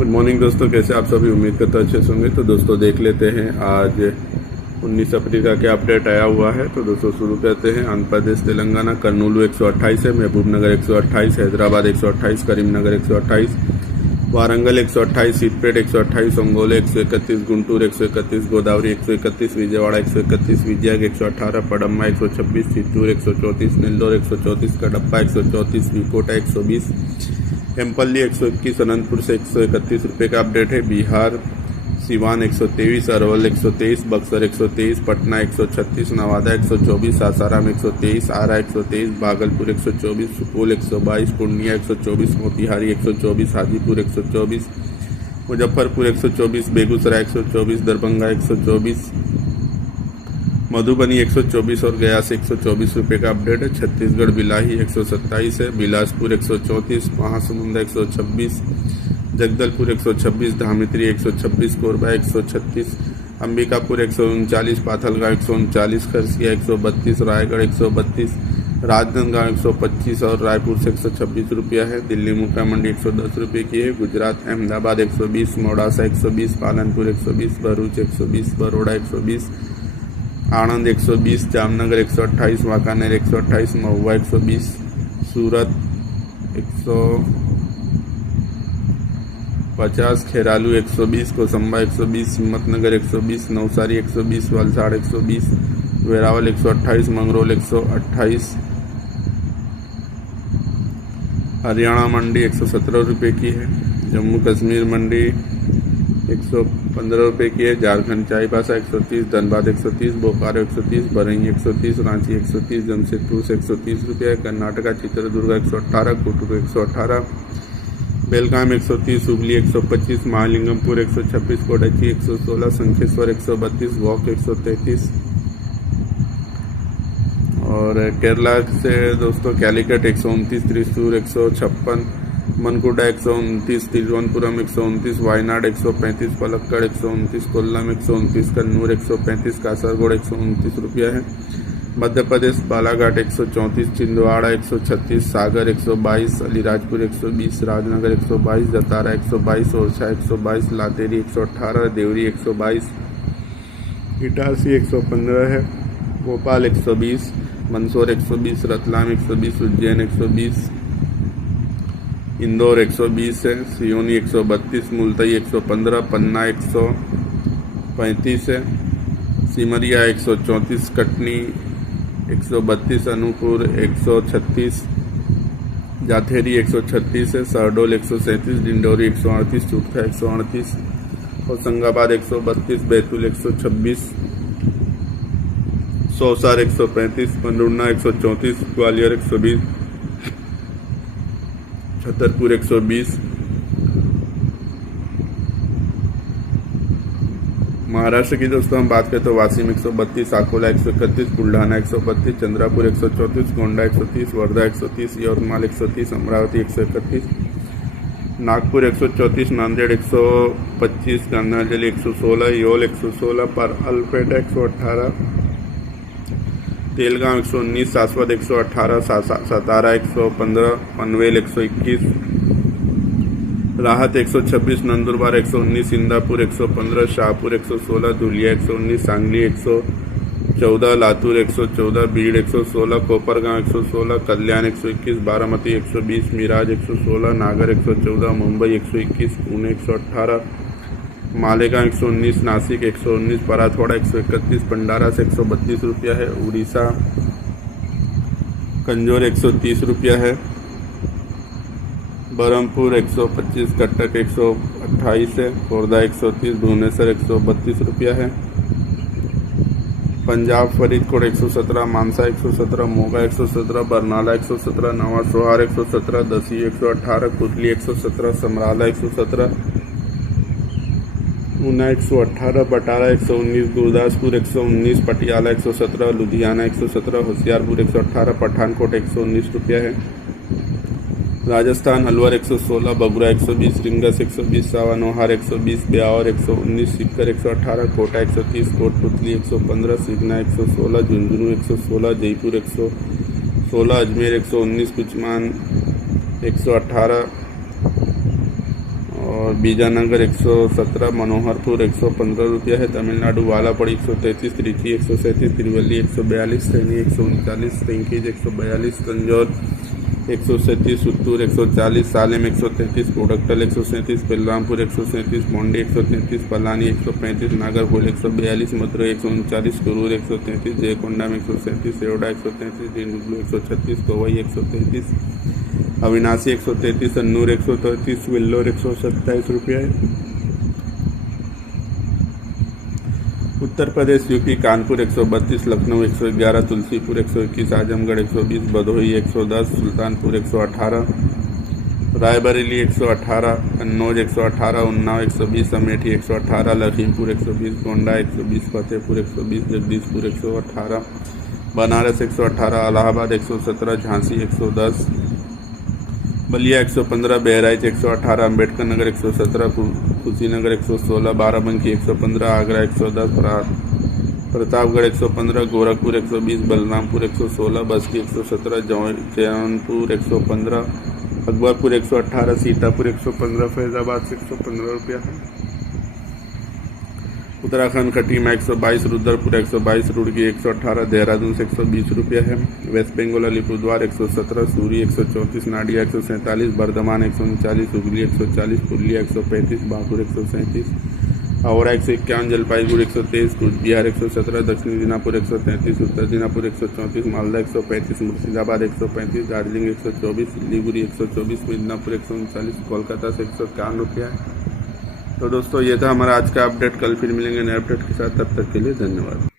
Good morning दोस्तों, कैसे आप सभी? उम्मीद करता अच्छे से होंगे। तो दोस्तों देख लेते हैं आज 19 अप्रैल का क्या अपडेट आया हुआ है। तो दोस्तों शुरू करते हैं। आंध्र प्रदेश तेलंगाना कर्नूलू 128 है, महबूबनगर 128, हैदराबाद 128, करीमनगर 128, वारंगल 128, सिद्दपेट 128, ओंगोले 131, गुंटूर 131, गोदावरी 131, विजयवाड़ा 131, विजयग 118, पडम्मा 126, चित्तूर 134, नेल्लोर 134, कडप्पा 134, विकोटा 120, एम्पल्ली 121, अनंतपुर से 131 रुपये का अपडेट है। बिहार सिवान 123, अरवल 123, बक्सर 123, पटना 136, नवादा 124, सासाराम 123, आरा 123, भागलपुर 124, सुपौल 122, पूर्णिया 124, मोतिहारी 124, हाजीपुर 124, मुजफ्फरपुर 124, बेगूसराय 124, दरभंगा 124, मधुबनी 124 और गया से 124 रुपये का अपडेट है। छत्तीसगढ़ बिलाही 127 है, बिलासपुर 134, महासमुंदा 126, जगदलपुर 126, धामित्री 126, कोरबा 136, अंबिकापुर 139, पाथलगांव 139, खरसिया 132, रायगढ़ 132, राजनांदगांव 125 और रायपुर से 126 रुपया है। दिल्ली मुका मंडी 110 रुपये की है। गुजरात अहमदाबाद 120, मोडासा 120, पालनपुर 120, भरूच 120, बरोड़ा 120, आणंद 120, जामनगर 128, वांकानेर 128, महुआ 120, सूरत 150, खेरालू 120, कोसंबा 120, हिम्मतनगर 120, नवसारी 120, वलसाड़ 120, वेरावल 128, मंगरोल 128, हरियाणा मंडी 117 रुपये की है। जम्मू कश्मीर मंडी 115 रुपये की है। झारखंड चाईबासा 130, धनबाद 130, बोकारो 130, बरही 130, रांची 130, जमशेदपुर से 130 रुपये। कर्नाटका चित्रदुर्ग 118, कोटूर 118, बेलगाम 130, हुबली 125, महालिंगमपुर 126, कोडची 116, शंखेश्वर 132, वॉक 133 और केरला से दोस्तों कैलिकट 129, त्रिशूर 156, मनकुडा 129, तिरुवनंतपुरम 129, वायनाड 135, पलक्कड़ 129, कोल्लम 129, कन्नूर 135, कासरगोड 129 रुपया है। मध्य प्रदेश बालाघाट 134, छिंदवाड़ा 136, सागर 122, अलीराजपुर 120, राजनगर 122, जतारा 122, ओरछा 122, लातेरी 118, देवरी 122, इटारसी 115 है। भोपाल 120, मंदसौर 120, रतलाम 120, उज्जैन 120, इंदौर 120 है। सियोनी 132, मुल्तई 115, पन्ना 135 है। सिमरिया 134, कटनी 132, अनूपपुर 136, जाथेरी 136 है। शहडोल 137, डिंडोरी 138, चुटका 138, होशंगाबाद 132, बैतूल 126, सौसार 135, पंडुरना 134, ग्वालियर 120, छतरपुर 120, महाराष्ट्र की दोस्तों हम बात करें तो वाशिम 132, अकोला 131, बुल्ढाना 132, चंद्रापुर 134, गोंडा 130, वर्धा 130, यवतमाल 130, अमरावती 131, नागपुर 134, नांदेड़ 125, गंगाजल 116, योल 116, पर अल्पेटा 118, तेलगांव 119, सासवद 118, सतारा 115, पनवेल 121, राहत 126, नंदुरबार 119, इंदापुर 115, शाहपुर 116, धुलिया 119, सांगली 114, लातूर 114, बीड़ 116, कोपरगांव 116, कल्याण 121, बारामती 120, मिराज 116, नागर 114, मुंबई 121, पुणे 118, मालेगांव 119, नासिक 119, पराथवाड़ा 131, भंडारा से 132 रुपया है। उड़ीसा कंजोर 130 रुपया है। बरहमपुर 125, कटक 128 है। खोर्धा 130, भुवनेश्वर 132 रुपया है। पंजाब फरीदकोट 117, मानसा 117, मोगा 117, बरनाला 117, नवा सोहार 117, दसी 118, कुतली 117, समराला 117, ऊना 118, बटाला 119, गुरदासपुर 119, पटियाला 117, लुधियाना 117, होशियारपुर 118, पठानकोट 119 रुपया है। राजस्थान अलवर 116, बगुरा 120, रिंगस 120, सावानोहार 120, ब्यावर 119, सीकर 118, कोटा 130, कोटपुतली 115, सिगना 116, झुंझुनू 116, जयपुर 116, अजमेर 119, कुचमान 118 और और बीजानगर 117, मनोहरपुर 115 रुपया है। तमिलनाडु वालापड़ी 133, त्रिची 137, तिरुवल्ली 142, सैनी 139, तेंकीज 142, तंजौर 137, सुत्तूर 140, सालेम 133, कोडक्कल 137, बलरामपुर 137, मोंडी 133, पलानी 135, नागरकोइल 142, मदुरई 139, कुरूर 133, जयकोंडा में 137, सेवडा 133, डिंडुगुल 136, कोवई 133, अविनाशी 133, अन्नूर 133, वेल्लोर 127 रुपया है। उत्तर प्रदेश यूपी कानपुर 132, लखनऊ 111, तुलसीपुर 121, आजमगढ़ 120, भदोही 110, सुल्तानपुर 118, रायबरेली 118, कन्नौज 118, उन्नाव 120, अमेठी 118, लखीमपुर 120, गोंडा 120, फतेहपुर 120, जगदीशपुर 118, बनारस 118, इलाहाबाद 117, झांसी 110, बलिया 115, बहराइच 118, अम्बेडकर नगर 117, कुशीनगर 116, बाराबंकी 115, आगरा 110, प्रतापगढ़ 115, गोरखपुर 120, बलरामपुर 116, बस्ती 117, जौनपुर 115, अकबरपुर 118, सीतापुर 115, फैजाबाद से 115 रुपया है। उत्तराखंड खटीमा 122, रुद्रपुर 122, रुड़की 118, देहरादून से 120 रुपया है। वेस्ट बंगाल अलीपुरद्वार 117, सूरी 134, नाडिया 147, बर्धमान 139, हुगली 140, पुरुलिया 135, बांकुर 137, हावड़ा 151, जलपाईगुड़ी 123, कूचबिहार 117, दक्षिण दिनाजपुर 133, उत्तर दिनाजपुर 134, मालदा 135, मुर्शिदाबाद 135, दार्जिलिंग 124, सिलीगुड़ी 124, मिदनापुर 139, कोलकाता से 151 रुपया है। तो दोस्तों ये था हमारा आज का अपडेट। कल फिर मिलेंगे नए अपडेट के साथ, तब तक के लिए धन्यवाद।